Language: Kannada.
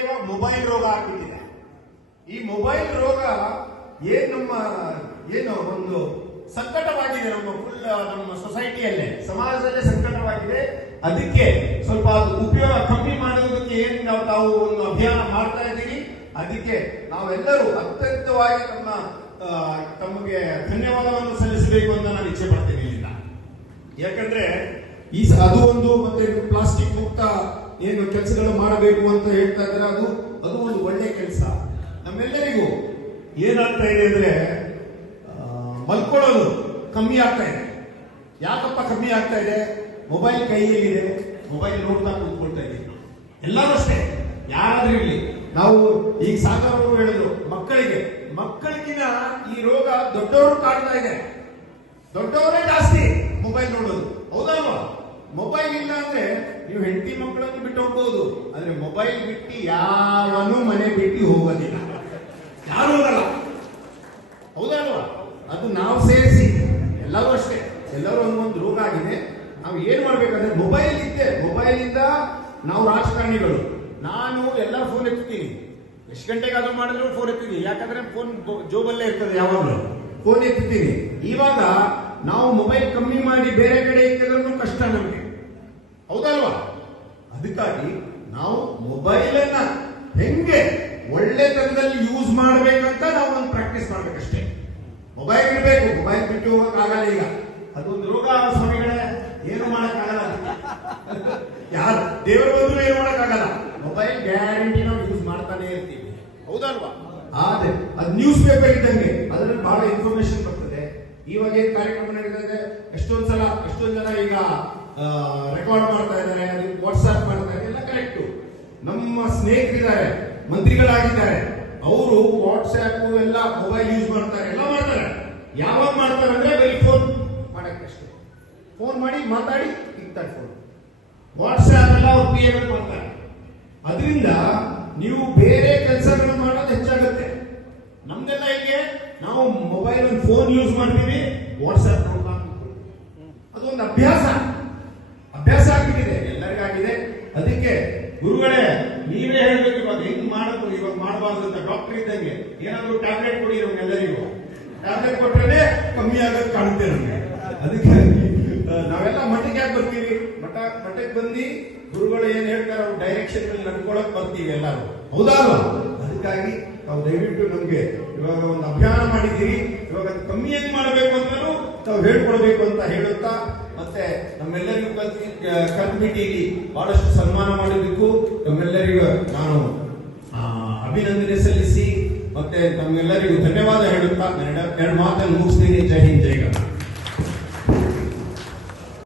ಈಗ ಮೊಬೈಲ್ ರೋಗ ಆಗ್ಬಿಟ್ಟಿದೆ. ಈ ಮೊಬೈಲ್ ರೋಗ ಏನು ಒಂದು ಸಂಕಟವಾಗಿದೆ ನಮ್ಮ ಸೊಸೈಟಿಯಲ್ಲೇ, ಸಮಾಜದಲ್ಲೇ ಸಂಕಟವಾಗಿದೆ. ಅದಕ್ಕೆ ಸ್ವಲ್ಪ ಅದು ಉಪಯೋಗ ಕಮ್ಮಿ ಮಾಡೋದಕ್ಕೆ ತಾವು ಒಂದು ಅಭಿಯಾನ ಮಾಡ್ತಾ ಇದ್ದೀವಿ. ಅದಕ್ಕೆ ನಾವೆಲ್ಲರೂ ಅತ್ಯಂತವಾಗಿ ತಮಗೆ ಧನ್ಯವಾದವನ್ನು ಸಲ್ಲಿಸಬೇಕು ಅಂತ ನಾನು ಇಚ್ಛೆ ಪಡ್ತೇನೆ ಇಲ್ಲಿಂದ. ಯಾಕಂದ್ರೆ ಅದು ಒಂದು ಮತ್ತೆ ಪ್ಲಾಸ್ಟಿಕ್ ಮುಕ್ತ ಏನು ಕೆಲಸಗಳು ಮಾಡಬೇಕು ಅಂತ ಹೇಳ್ತಾ ಇದ್ದಾರೆ. ಅದು ಒಂದು ಒಳ್ಳೆ ಕೆಲಸ. ನಮ್ಮೆಲ್ಲರಿಗೂ ಏನಾಗ್ತಾ ಇದೆ ಅಂದ್ರೆ ಮಲ್ಕೊಳ್ಳೋದು ಕಮ್ಮಿ ಆಗ್ತಾ ಇದೆ. ಯಾಕಪ್ಪ ಕಮ್ಮಿ ಆಗ್ತಾ ಇದೆ? ಮೊಬೈಲ್ ಕೈಯಲ್ಲಿದೆ, ಮೊಬೈಲ್ ನೋಡ್ತಾ ಕೂತ್ಕೊಳ್ತಾ ಇದ್ದೀವಿ. ಎಲ್ಲರೂ ಅಷ್ಟೇ, ಯಾರಾದ್ರೂ ಇರಲಿ. ನಾವು ಈಗ ಸಾಗರ್ ಅವರು ಹೇಳಿದ್ರು, ಮಕ್ಕಳಿಗಿನ ಈ ರೋಗ ದೊಡ್ಡವರು ಕಾಡ್ತಾ ಇದೆ. ದೊಡ್ಡವರೇ ಜಾಸ್ತಿ ಮೊಬೈಲ್ ನೋಡೋದು, ಹೌದಲ್ವಾ? ಮೊಬೈಲ್ ಇಲ್ಲ ಅಂದ್ರೆ ನೀವು ಹೆಂಡತಿ ಮಕ್ಕಳನ್ನು ಬಿಟ್ಟು ಹೋಗ್ಬೋದು, ಆದ್ರೆ ಮೊಬೈಲ್ ಬಿಟ್ಟು ಯಾವನು ಮನೆ ಬಿಟ್ಟು ಹೋಗೋದಿಲ್ಲ, ಯಾರು ಹೋಗಲ್ಲ, ಹೌದಲ್ವಾ? ಅದು ನಾವು ಸೇರಿಸಿ ಎಲ್ಲರೂ ಅಷ್ಟೇ, ಎಲ್ಲರೂ ಒಂದೊಂದು ರೋಗ ಆಗಿದೆ. ನಾವು ಏನ್ ಮಾಡ್ಬೇಕಂದ್ರೆ ಮೊಬೈಲಿಂದ ನಾವು ರಾಜಕಾರಣಿಗಳು, ನಾನು ಎಲ್ಲರೂ ಫೋನ್ ಎತ್ತೀನಿ, ಎಷ್ಟು ಗಂಟೆಗಾದ್ರೂ ಮಾಡಿದ್ರು ಫೋನ್ ಎತ್ತೀನಿ. ಯಾಕಂದ್ರೆ ಫೋನ್ ಜೋಬಲ್ಲೇ ಇರ್ತದೆ, ಯಾವಾಗಲೂ ಫೋನ್ ಎತ್ತೀನಿ. ಇವಾಗ ನಾವು ಮೊಬೈಲ್ ಕಮ್ಮಿ ಮಾಡಿ ಬೇರೆ ಕಡೆ ಇಟ್ಟಿದ್ರು ಕಷ್ಟ ನಮಗೆ, ಹೌದಲ್ವಾ? ಅದಕ್ಕಾಗಿ ನಾವು ಮೊಬೈಲ್ ಅನ್ನ ಹೆಂಗೆ ಒಳ್ಳೆ ತರದಲ್ಲಿ ಯೂಸ್ ಮಾಡ್ಬೇಕಂತ ನಾವು ಒಂದು ಪ್ರಾಕ್ಟೀಸ್ ಮಾಡ್ಬೇಕಷ್ಟೇ. ಮೊಬೈಲ್ ಇರಬೇಕು, ಮೊಬೈಲ್ ಬಿಟ್ಟು ಹೋಗಕ್ಕಾಗಲ್ಲ. ಈಗ ಅದೊಂದು ರೋಗ ಸ್ವಾಮಿಗಳೇ, ಏನು ಮಾಡಕ್ಕಾಗಲ್ಲ. ಯಾರು ದೇವರು ಬಂದ್ರು ಏನು ಮಾಡಕ್ಕಾಗಲ್ಲ. ಮೊಬೈಲ್ ಗ್ಯಾರಂಟಿ ನಾವು ಯೂಸ್ ಮಾಡ್ತಾನೆ ಇರ್ತೀವಿ, ಹೌದಲ್ವಾ? ಆದ್ರೆ ಅದು ನ್ಯೂಸ್ ಪೇಪರ್ ಇದ್ದಂಗೆ, ಅದರಲ್ಲಿ ಬಹಳ ಇನ್ಫಾರ್ಮೇಶನ್ ಬರ್ತದೆ. ಇವಾಗ ಏನ್ ಕಾರ್ಯಕ್ರಮ ನಡೀತಾ ಎಷ್ಟೊಂದು ಜನ ಈಗ ರೆಕಾರ್ಡ್ ಮಾಡ್ತಾ ಇದ್ದಾರೆ, ಅದಕ್ಕೆ ವಾಟ್ಸ್ಆಪ್ ಮಾಡ್ತಾ ಇದ್ದಾರೆ, ಎಲ್ಲ ಕರೆಕ್ಟು. ನಮ್ಮ ಸ್ನೇಹಿತರಿದ್ದಾರೆ, ಮಂತ್ರಿಗಳಾಗಿದ್ದಾರೆ, ಅವರು ವಾಟ್ಸ್ಆಪ್ ಎಲ್ಲ ಮೊಬೈಲ್ ಯೂಸ್ ಮಾಡ್ತಾರೆ, ಎಲ್ಲ ಮಾಡ್ತಾರೆ. ಯಾವಾಗ ಮಾಡ್ತಾರೆ ಅಂದ್ರೆ ಬರೀ ಫೋನ್ ಮಾಡಕ್ಕಷ್ಟೇ, ಫೋನ್ ಮಾಡಿ ಮಾತಾಡಿ ಇರ್ತಾರೆ. ಫೋನ್ ವಾಟ್ಸ್ಆಪ್ ಎಲ್ಲ ಅವ್ರು ಕ್ಲಿಯರ್ ಮಾಡ್ತಾರೆ. ಅದರಿಂದ ನೀವು ಬೇರೆ ಕೆಲಸಗಳು ಮಾಡೋದು ಹೆಚ್ಚಾಗುತ್ತೆ. ನಮ್ದೆಲ್ಲ ಹೀಗೆ, ನಾವು ಮೊಬೈಲ್ ಒಂದು ಫೋನ್ ಯೂಸ್ ಮಾಡ್ತೀವಿ, ವಾಟ್ಸ್ಆಪ್ ಅದೊಂದು ಅಭ್ಯಾಸ ಆಗ್ಬಿಟ್ಟಿದೆ, ಎಲ್ಲರಿಗಾಗಿದೆ. ಅದಕ್ಕೆ ಗುರುಗಳೇ ನೀವೇ ಹೇಳ್ಬೇಕು, ಇವಾಗ ಹೆಂಗ್ ಮಾಡೋದು, ಇವಾಗ ಮಾಡಬಾರ್ದು ಅಂತ. ಡಾಕ್ಟರ್ ಇದ್ದಂಗೆ ಏನಾದ್ರು ಟ್ಯಾಬ್ಲೆಟ್ ಕೊಡಿ ನಮ್ಗೆಲ್ಲರಿಗೂ, ಟ್ಯಾಬ್ಲೆಟ್ ಕೊಟ್ಟರೆ ಕಮ್ಮಿ ಆಗೋದು ಕಾಣುತ್ತೆ ನಮ್ಗೆ. ಅದಕ್ಕೆ ನಾವೆಲ್ಲ ಮಠಕ್ಕೆ ಯಾಕೆ ಬರ್ತೀವಿ? ಮಠಕ್ಕೆ ಬಂದು ಗುರುಗಳು ಏನ್ ಹೇಳ್ತಾರೆ ಅವ್ರ ಡೈರೆಕ್ಷನ್ ಅಲ್ಲಿ ನಡ್ಕೊಳಕ್ ಬರ್ತೀವಿ ಎಲ್ಲರೂ, ಹೌದಲ್ವಾ? ಅದಕ್ಕಾಗಿ ತಾವು ದಯವಿಟ್ಟು ನಮ್ಗೆ ಇವಾಗ ಒಂದು ಅಭಿಯಾನ ಮಾಡಿದ್ದೀರಿ. ಇವಾಗ ಕಮ್ಮಿ ಹೆಂಗ್ ಮಾಡಬೇಕು ಅಂತಲೂ ತಾವು ಹೇಳ್ಕೊಡ್ಬೇಕು ಅಂತ ಹೇಳುತ್ತಾ, ಮತ್ತೆ ನಮ್ಮೆಲ್ಲರಿಗೂ ಕಲ್ಮಿಟಿಗೆ ಬಹಳಷ್ಟು ಸನ್ಮಾನ ಮಾಡಬೇಕು. ನಮ್ಮೆಲ್ಲರಿಗೂ ನಾನು ಅಭಿನಂದನೆ ಸಲ್ಲಿಸಿ ಮತ್ತೆ ತಮ್ಮೆಲ್ಲರಿಗೂ ಧನ್ಯವಾದ ಹೇಳುತ್ತಾ ಎರಡು ಮಾತನ್ನು ಮುಗಿಸ್ತೀನಿ. ಜೈ ಹಿಂದ್, ಜೈ ಗಂಗಾ.